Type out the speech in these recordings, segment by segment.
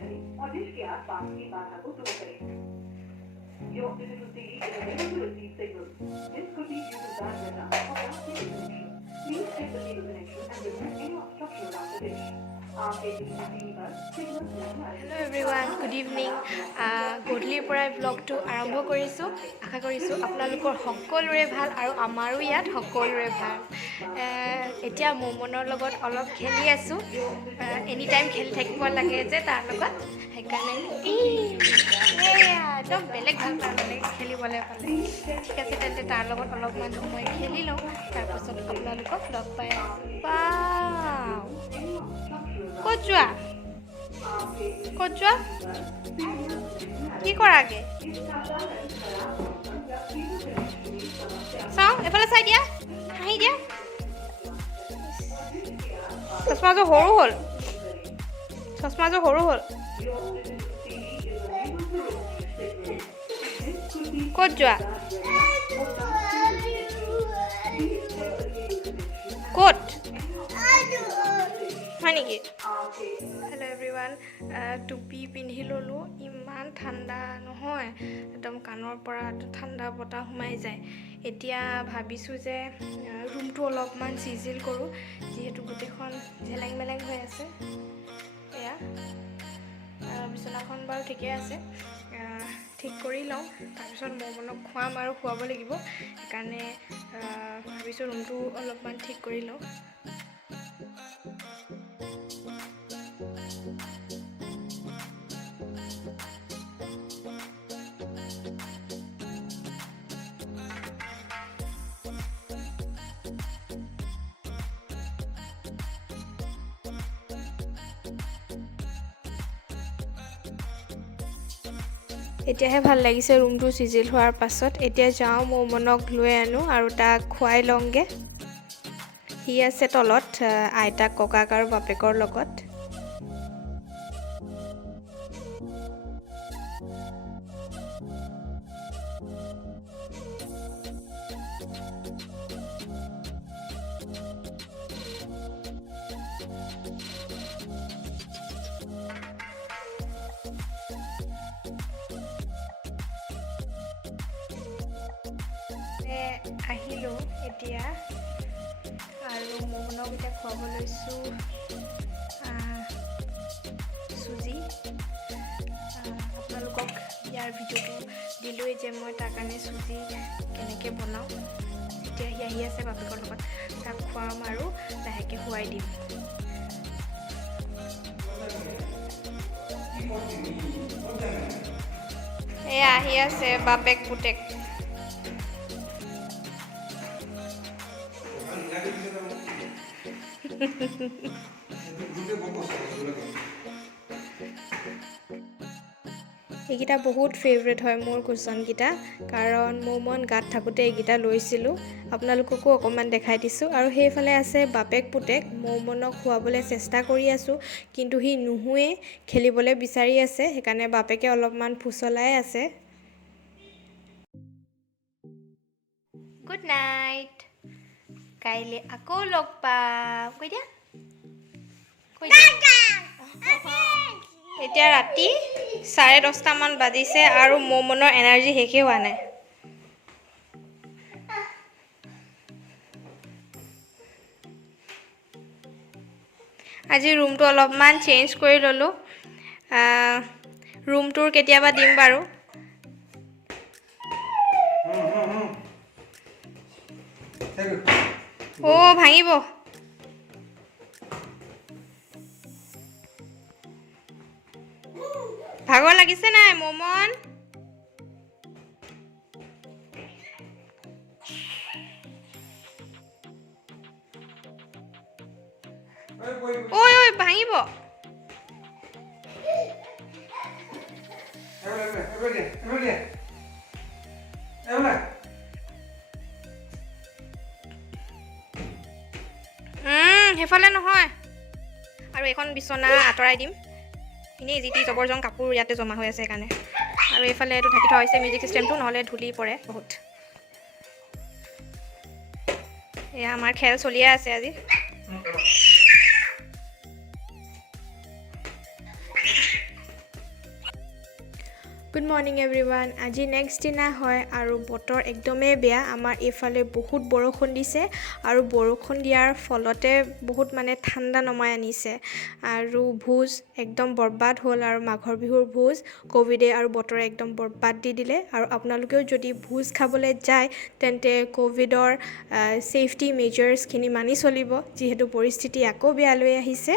करें और डिश के आसपास की बाधा को दूर करें। Your digital TV is unable to receive signals. This could be due to bad data or bad cable connection. Please check the cable connection and remove any obstruction around the dish. आपके digital TV पर signals नहीं आ रहे। Hello everyone, good evening. গধূলিৰ পৰাই ব্লগটো আৰম্ভ কৰিছোঁ। আশা কৰিছোঁ আপোনালোকৰ সকলোৰে ভাল আৰু আমাৰো ইয়াত সকলোৰে ভাল। এতিয়া মমনৰ লগত অলপ খেলি আছোঁ। এনি টাইম খেলি থাকিব লাগে যে তাৰ লগত, সেইকাৰণে একদম বেলেগ ভাল পায় মানে খেলিবলৈ পালে। ঠিক আছে, তেন্তে তাৰ লগত অলপমান সময় খেলি লওঁ, তাৰপাছত আপোনালোকক লগ পাই আছোঁ। ক'ত যোৱা? ক'ত যোৱা? কি কৰাগে? চাওঁ এফালে চাই দিয়া, হাঁহি দিয়া। চশমাযোৰ সৰু হ'ল, চশমাযোৰ সৰু হ'ল। ক'ত যোৱা? ক'ত হয় নেকি? হেল্ল' এভৰিৱান, টুপি পিন্ধি ল'লোঁ। ইমান ঠাণ্ডা নহয়, একদম কাণৰ পৰা ঠাণ্ডা বতাহ সোমাই যায়। এতিয়া ভাবিছোঁ যে ৰুমটো অলপমান চিজিল কৰোঁ, যিহেতু গোটেইখন জেলেং মেলেং হৈ আছে। এয়া বিচনাখন বাৰু ঠিকে আছে, ঠিক কৰি লওঁ, তাৰপিছত মমনক খুৱাম আৰু খুৱাব লাগিব। সেইকাৰণে ভাবিছোঁ ৰুমটো অলপমান ঠিক কৰি লওঁ। এতিয়াহে ভাল লাগিছে ৰুমটো চিজিল হোৱাৰ পাছত। এতিয়া যাওঁ মমনক লৈ আনো আৰু তাক খুৱাই লওঁগৈ। সি আছে তলত আইতাক, ককাক আৰু বাপেকৰ লগত। আহিলোঁ এতিয়া আৰু মমনক এতিয়া খুৱাব লৈছোঁ চুজি। আপোনালোকক ইয়াৰ ভিডিঅ'টো দিলোঁৱেই যে মই তাৰ কাৰণে চুজি কেনেকৈ বনাওঁ। এতিয়া সি আহি আছে বাপেকৰ লগত, তাক খুৱাম আৰু লাহেকৈ খুৱাই দিম। এয়া আহি আছে বাপেক পুতেক। এইকেইটা বহুত ফেভৰেট হয় মোৰ কুশ্বনকেইটা, কাৰণ মমন গাত থাকোঁতে এইকেইটা লৈছিলোঁ। আপোনালোককো অকণমান দেখাই দিছোঁ। আৰু সেইফালে আছে বাপেক পুতেক। মমনক খুৱাবলৈ চেষ্টা কৰি আছোঁ, কিন্তু সি নুশুৱে, খেলিবলৈ বিচাৰি আছে। সেইকাৰণে বাপেকে অলপমান ফুচলাই আছে। গুড নাইট, কাইলৈ আকৌ লগ পাম। কৈ দিয়া, কৈ দিয়া। এতিয়া ৰাতি 10:30মান বাজিছে আৰু মমনৰ এনাৰ্জি শেষেই হোৱা নাই। আজি ৰুমটো অলপমান চেঞ্জ কৰি ল'লোঁ। ৰুমটোৰ কেতিয়াবা দিম বাৰু। ভাঙিব। ভাগৰ লাগিছে নাই মমন? ঐ ভাঙিব। সেইফালে নহয়। আৰু এখন বিচনা আঁতৰাই দিম। এনেই যি টি জবৰ জং কাপোৰ ইয়াতে জমা হৈ আছে সেইকাৰণে। আৰু এইফালে এইটো ঢাকি থোৱা হৈছে মিউজিক চিষ্টেমটো, নহ'লে ধূলি পৰে বহুত। এয়া আমাৰ খেল চলিয়ে আছে আজি। Good morning everyone. আজি নেক্সট দিনা হয় আৰু বতৰ একদমেই বেয়া। আমাৰ এইফালে বহুত বৰষুণ দিছে আৰু বৰষুণ দিয়াৰ ফলতে বহুত মানে ঠাণ্ডা নমাই আনিছে আৰু ভোজ একদম বৰবাদ হ'ল আৰু মাঘৰ বিহুৰ ভোজ ক'ভিডে আৰু বতৰে একদম বৰবাদ দি দিলে। আৰু আপোনালোকেও যদি ভোজ খাবলৈ যায় তেন্তে ক'ভিডৰ ছেফটি মেজাৰ্ছখিনি মানি চলিব, যিহেতু পৰিস্থিতি আকৌ বেয়ালৈ আহিছে।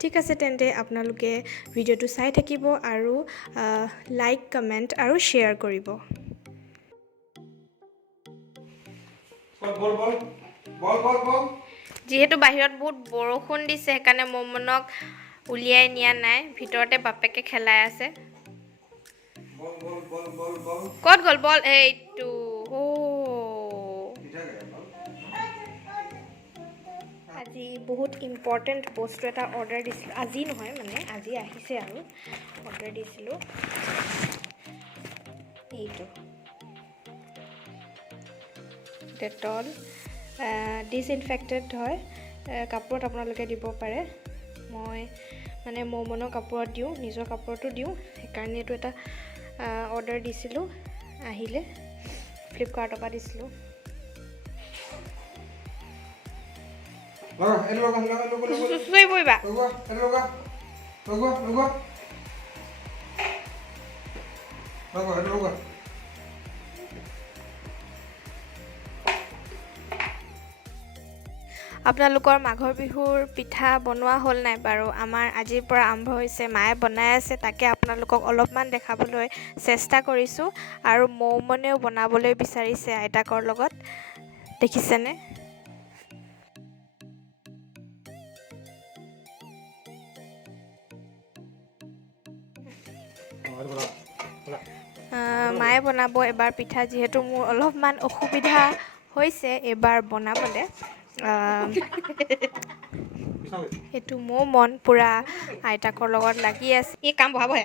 ঠিক আছে, তেন্তে আপোনালোকে ভিডিঅ'টো চাই থাকিব আৰু লাইক, কমেণ্ট আৰু শ্বেয়াৰ কৰিব। যিহেতু বাহিৰত বহুত বৰষুণ দিছে সেইকাৰণে মৌমনক উলিয়াই নিয়া নাই, ভিতৰতে বাপেকে খেলাই আছে। ক'ত গ'ল বল? এইটো আজি বহুত ইম্পৰ্টেণ্ট বস্তু এটা অৰ্ডাৰ দিছিলোঁ। আজি নহয় মানে আজি আহিছে আৰু অৰ্ডাৰ দিছিলোঁ এইটো ডেটল, ডিছইনফেক্টেড হয়, কাপোৰত আপোনালোকে দিব পাৰে। মই মানে মৌমনৰ কাপোৰত দিওঁ, নিজৰ কাপোৰতো দিওঁ, সেইকাৰণে এইটো এটা অৰ্ডাৰ দিছিলোঁ। আহিলে ফ্লিপকাৰ্টৰ পৰা দিছিলোঁ। আপোনালোকৰ মাঘৰ বিহুৰ পিঠা বনোৱা হ'ল নাই বাৰু? আমাৰ আজিৰ পৰা আৰম্ভ হৈছে, মায়ে বনাই আছে, তাকে আপোনালোকক অলপমান দেখাবলৈ চেষ্টা কৰিছোঁ। আৰু মৌমনেও বনাবলৈ বিচাৰিছে আইতাকৰ লগত, দেখিছেনে? মায়ে বনাব এবাৰ পিঠা, যিহেতু মোৰ অলপমান অসুবিধা হৈছে এইবাৰ বনাবলৈ। এইটো মোৰ মন পূৰা আইতাকৰ লগত লাগি আছে। এই কাম বঢ়াবহে